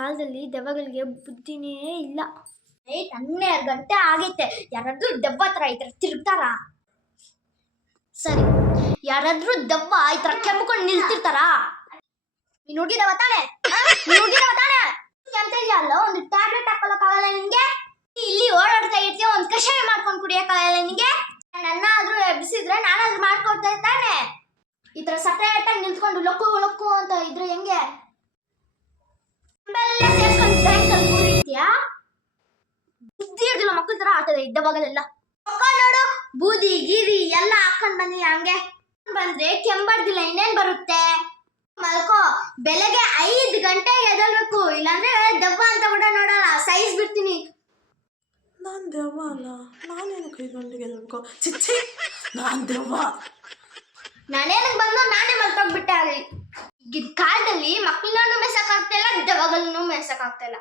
ಕಾಲದಲ್ಲಿ ದೆವ್ವಗಳಿಗೆ ಬುದ್ಧಿನೇ ಇಲ್ಲ. 12 ಗಂಟೆ ಆಗೈತೆ, ಯಾರಾದ್ರೂ ದೆವ್ವ ಹತ್ರ ಈ ಥರ ತಿರುಗ್ತಾರ? ಸರಿ, ಯಾರಾದ್ರೂ ದೆವ್ವ ಈ ಥರ ಕೆಮ್ಕೊಂಡು ನಿಲ್ತಿರ್ತಾರಾ? ನೀನು ಹುಡುಗಿದವ ತಾನೆ? ಅಂತ ಇದೆಯಲ್ಲ, ಒಂದು ಟ್ಯಾಬ್ಲೆಟ್ ಹಾಕೊಳ್ಳೋಕ್ಕಾಗಲ್ಲ ನಿನ್ಗೆ? ಇಲ್ಲಿ ಓಡಾಡ್ತಾ ಇರ್ತೀಯ, ಒಂದು ಕಷಾಯ ಮಾಡ್ಕೊಂಡು ಕುಡಿಯೋಕ್ಕಾಗಲ್ಲ ನಿನಗೆ? ನನ್ನ ಆದ್ರೂ ಎಬ್ಬಿಸಿದ್ರೆ ನಾನಾದ್ರೂ ಮಾಡ್ಕೊಡ್ತಾ ತಾನೆ. ಈ ಥರ ಸಪರೇಟ್ ಆಗಿ ನಿಂತ್ಕೊಂಡು ಲೊಕ್ಕು ಲೊಕ್ಕು ಅಂತ ಇದ್ರೆ ಹೆಂಗೆ? ಸೇರ್ಸ್ಕೊಂಡು ಬ್ಯಾಂಕಲ್ಲಿ ಕೂರಿರ್ತೀಯಾ? ಬುದ್ಧಿ ಇರ್ಲಿಲ್ಲ ಮಕ್ಕಳ ತರ ಆಟದ ಇದ್ದವಾಗಲೆಲ್ಲ. ನೋಡು, ಬೂದಿ ಗೀದಿ ಎಲ್ಲ ಹಾಕೊಂಡ್ ಬನ್ನಿ. ಹಂಗೆ ಬಂದ್ರೆ ಕೆಂಬಡ್ದಿಲ್ಲ, ಇನ್ನೇನ್ ಬರುತ್ತೆ? ಮಲ್ಕೋ, ಬೆಳಗ್ಗೆ 5 ಗಂಟೆಗೆ ಎದಲ್ಬೇಕು, ಇಲ್ಲಾಂದ್ರೆ ದೆವ್ವ ಅಂತ ಕೂಡ ನೋಡಲ್ಲ, ಸೈಜ್ ಬಿಡ್ತೀನಿ. ನಾನು ದೆವ್ವ ಅಲ್ಲ, ನಾನೇನಕ್ಕೆ 5 ಗಂಟೆಗೆ ಎದಲ್ಬೇಕು? ಚಿಚ್ಚಿ, ನಾನು ದೆವ್ವ. ನಾನೇನಕ್ಕೆ ಬಂದು ನಾನೇ ಮಲ್ತೋಗ್ಬಿಟ್ಟೆ. ಅಲ್ಲಿ ಕಾಲದಲ್ಲಿ ಮಕ್ಕಳನ್ನೂ ಮೆಸಕ್ಕಾಗ್ತಾ ಇಲ್ಲ, ದೆವ್ವಗಳನ್ನೂ ಮೆಸಕ್ಕಾಗ್ತಾ ಇಲ್ಲ.